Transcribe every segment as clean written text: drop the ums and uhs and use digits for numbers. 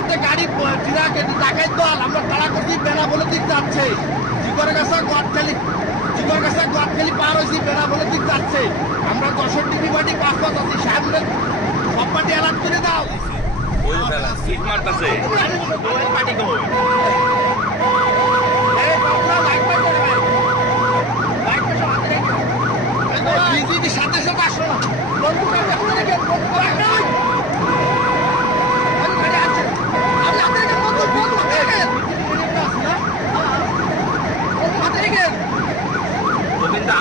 একটা গাড়ি টাকাই দল আমরা তাড়া করছি বেড়া বলে দিক যাচ্ছে জিগরগাছা গদখালি পার হয়েছি বেড়া বলে দিক যাচ্ছে আমরা 10 ডিগ্রি বাটি পাস আছি সামনে সব পার্টি অ্যালার্ট করে দাও বিজেপির সাথে সাথে আসো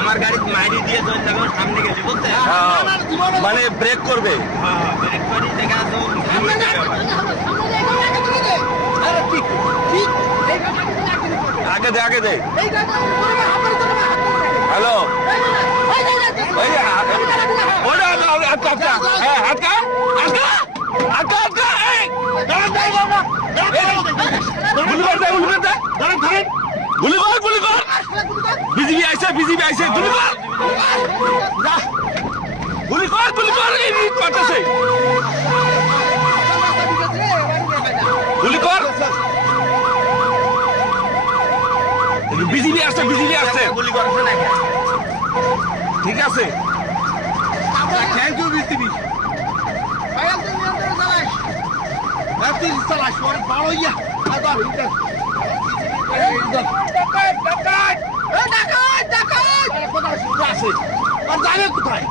আমার গাড়ি মাইরি দিয়ে সামনে গেছে বুঝতে মানে ব্রেক করবে আগে দে আগে দে হ্যালো বিজিবি আইছে গুলি কর গুলি কর বিজিবি আসছে গুলি করছে না ঠিক আছে থ্যাংক ইউ বিজিবি চালাস বড় ইয়া যাবে কোথায়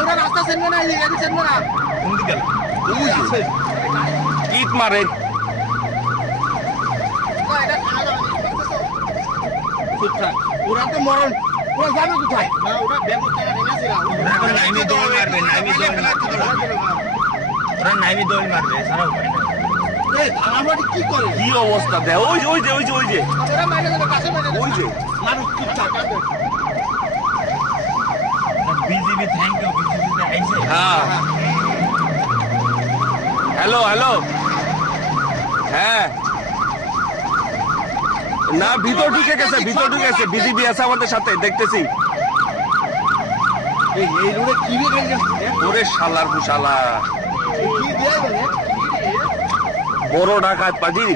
ওরা রাস্তা চেনবে না চেনবে না ইট মারে ওরা তো মরণ ওরা যাবে কোথায় নাইমি দৌড় মারবে সারা উপায় না কি করে কি অবস্থা দেখ ওই যে বিজিবি থ্যাংক ইউ বিজিবি আইছে হ্যাঁ হ্যালো হ্যাঁ না ভিতর ঢুকে গেছে বিজিবি আছে আমাদের সাথে দেখতেছি এই রোডে কি ওরে শালার বুশালা কি দেয় মানে বড় ডাকাত পাজি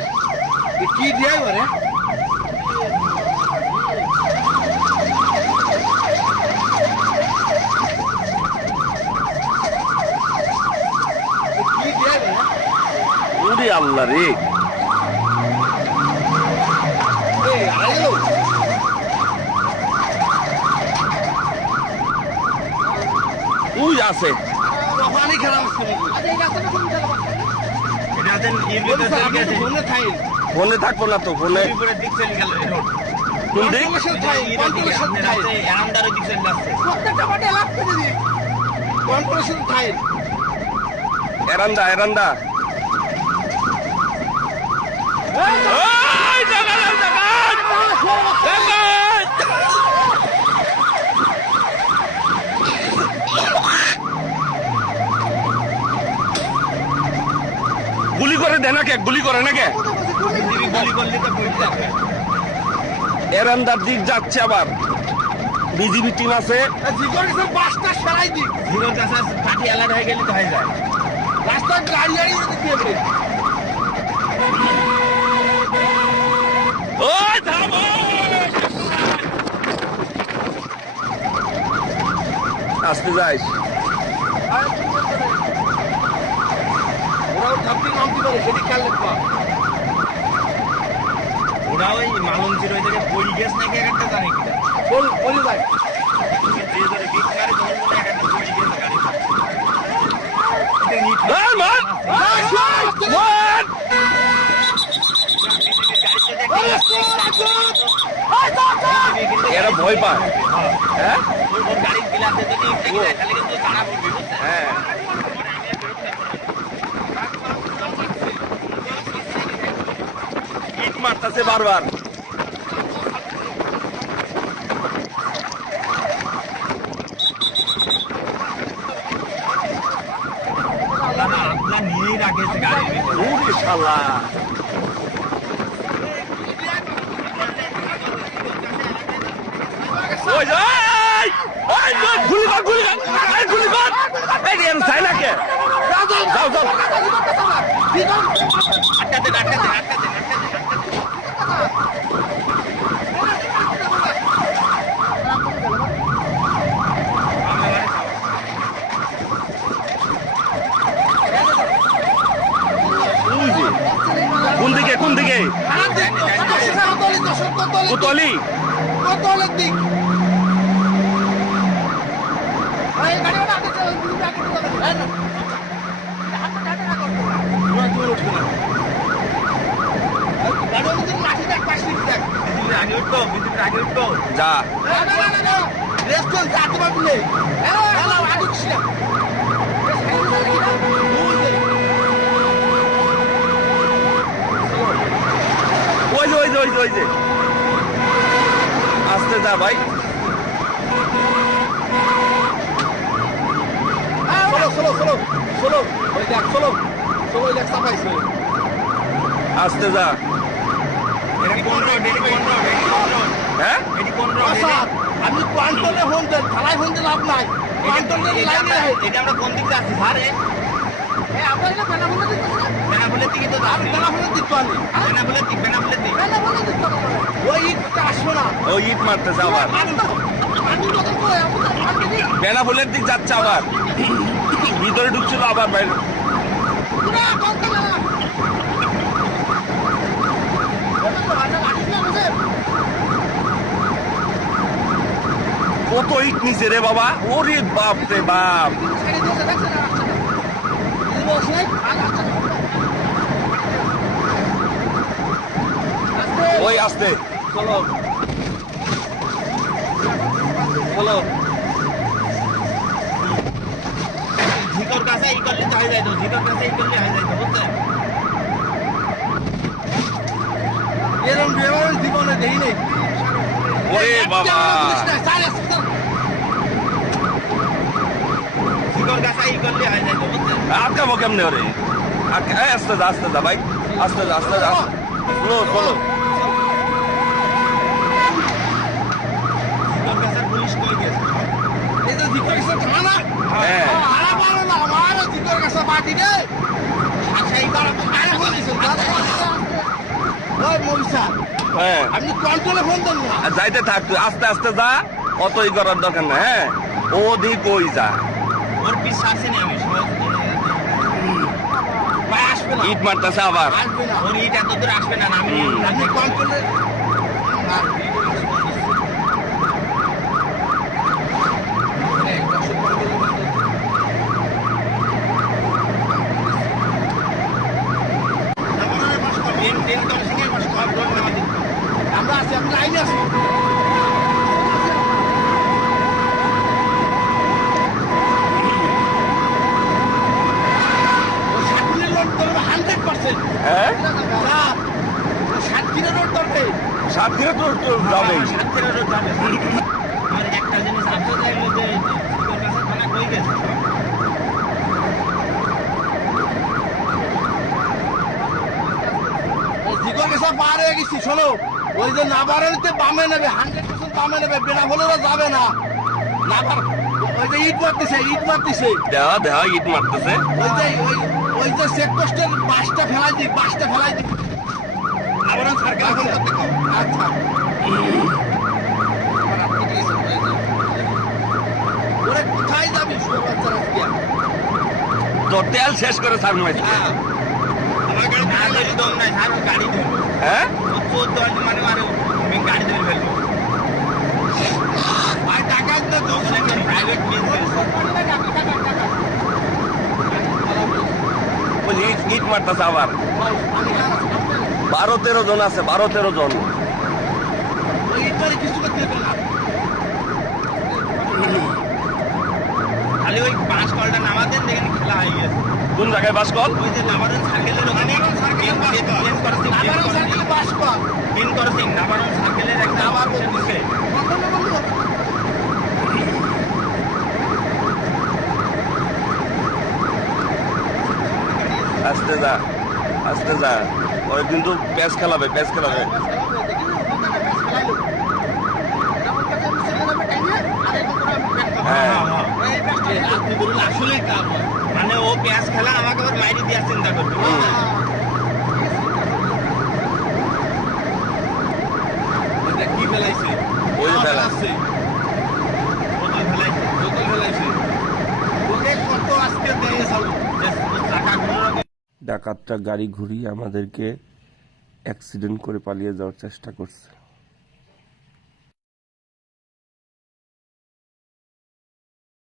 কি দেয় মানে কি দেয় মানে ওরে আল্লাহ রে ওই আছে পানি খেলা হচ্ছে ফোনে থাকবো না তো ফোনে কোন দিক এরান্দা গুলি করে দেয় না কে গুলি করে না কে এরান্দার দিক যাচ্ছে আবার বিজিবি টিম আছে পাঁচটা সারাই দিক পার্টি আলাদা হয়ে গেলে তো হয়ে যায় রাস্তায় গাড়ি আসতে যাইস ওরাও থাপড়ি নামতে পারে সেটি খেয়াল রাখবা ওরা ওই মালুম ছিল ওই থেকে পড়ি গেছে নাকি একটা জানে কিনা বলি ভাই এরা ভয় পায় হ্যাঁ গাড়ির গ্লাসে যদি তাহলে কিন্তু তারা পড়বে হ্যাঁ ইট মারতেছে বারবার নিয়েই রাখেছে গাড়ির ওরে শালা ওই যাও যাও আটকাতে দেন, আটকাতে দেন, আটকাতে দেন, আটকাতে দেন, আটকাতে দেন। আমরা গাড়ি চালাবো। ওই যে কোন দিকে কোন দিকে কোতলি বিদ্যুতের আগে উঠতো, বিদ্যুতের আগে উঠতো। যা রেস্টুরেন্ট যাতে পারবি আগে ছিলাম ওই যে ওই যে ওই যে ওই যে আস্তে যা ভাই ষোলো ওই দেখ ষোলো দেখ সাফাইছে আস্তে যা এটা কোন রোড? এটি কোন রোড? এটি কোন রোড? হ্যাঁ এটি কোন রোড? আপনি কোয়ান্টলে ফোন দেন থালায় ফোন দিন লাভ নাই কোয়ান্টলে লাইনে এটা আমরা কোন দিকে যাচ্ছি স্যার? বেনাপোলের দিকে তো যাচ্ছি। বেনাফোনের দিক তো আনি বেনাপোলের দিক, বেনাপোলের দিক। ওই ইটটা আসবো না ও ইট মারতেছে আবার বেনাফুলের দিক যাচ্ছে আবার ভিতরে ঢুকছিল আবার বাইরে কত ইট নিচে রে বাবা ওরে বাপ রে বাপ ওই আসতে চলো চলো ঝিকর কাছে ই করলে তো হয়ে যাইতো, ঝিকর কাছে ই করলে হয়ে যাইতো, বুঝছেন? এরকম ড্রাইভার জীবনে দেই নেই ওরে বাবা ঝিকর কাছে ই করলে হয়ে যাইতো, বুঝছেন? আটকাবো কেমনে ওরে আস্তে যা ভাই আস্তে যা স্লো ঝিকর কাছে পুলিশ কই গেছে? এই যে জিকর কাছে থানা হ্যাঁ হারা পারো না আমার জিকর কাছে পার্টি রে আশাই কর আরে বলিস ওই মহিষা হ্যাঁ আপনি কন্ট্রোলে ফোন দেন না আর যাইতে থাক তুই আস্তে আস্তে যা অতই করার দরকার না হ্যাঁ ও দিক ওই যা ওর পিস আসেনি আমি সহজ ভাই আসবে না ইট মারতেছে আবার আসবে না ওর ইট এত দূর আসবে না, আমি আপনি কন্ট্রোলে আমরা আছি আপনি লাইনে আছি হ্যাঁ 7 রোড ধরবে সাত দিনে তো যাবেই আমার একটা জিনিস আফসোস লাগলো যে ঝিকর কাছে থানা কই গেছে? জিগর গেছে পার হয়ে গেছি শোনো ওই যে নাবারণীতে বামে নেবে 100% বামে নেবে বেনা বলেও যাবে না নাবার ওই যে ইট মারতেছে দেওয়া ইট মারতেছে ওই যে চেকপোস্টের বাসটা ফেলাই দিই নাবারণ সার্কেল এখন করতে কও। আচ্ছা ওরে কোথায় যাবি শুয়ে বাচ্চারা গিয়া তো তেল শেষ করে সার মাইছে আমার গাড়ি না ধরি দম নাই, স্যার ওর গাড়ি ধরবো। হ্যাঁ ও 14 মানে আমি গাড়ি ধরে ফেলবো। আর টাকা দিতে তো ওখানে একটা প্রাইভেট বিজনেস। ওই ইট মারতেছে আবার 12-13 জন আছে 12-13 জন ওই ইটবারে কিছু করতে দেবে না খালি ওই বাস কলটা নামাতেন দেখেন খেলা হয়ে গেছে। কোন জায়গায় বাস কল ওই যে নাবারণ সার্কেলের ওখানে নাবারণ সার্কেলের বাস কল। নাবারণ সার্কেলে বাস কর মেন করসিং নাবারণ সার্কেলের একটা নাবারণ অপশন দিছে। আস্তে যা ওই কিন্তু প্যাচ খেলাবে হ্যাঁ আপনি বলুন আসলে কাম মানে ও পেঁয়াজ খেলা আমাকে আবার মাইরি দিয়া চিন্তা করবে এটা কি ফেলাইছে? ওই যে ফেলা। ফেলাচ্ছে। বোতল ফেলাইছে বোতল ফেলাইছে। ওকে কত আজকে দিয়ে চালু। চাকাগুলো ডাকাতরা গাড়ি ঘুরিয়ে আমাদেরকে অ্যাক্সিডেন্ট করে পালিয়ে যাওয়ার চেষ্টা করছে।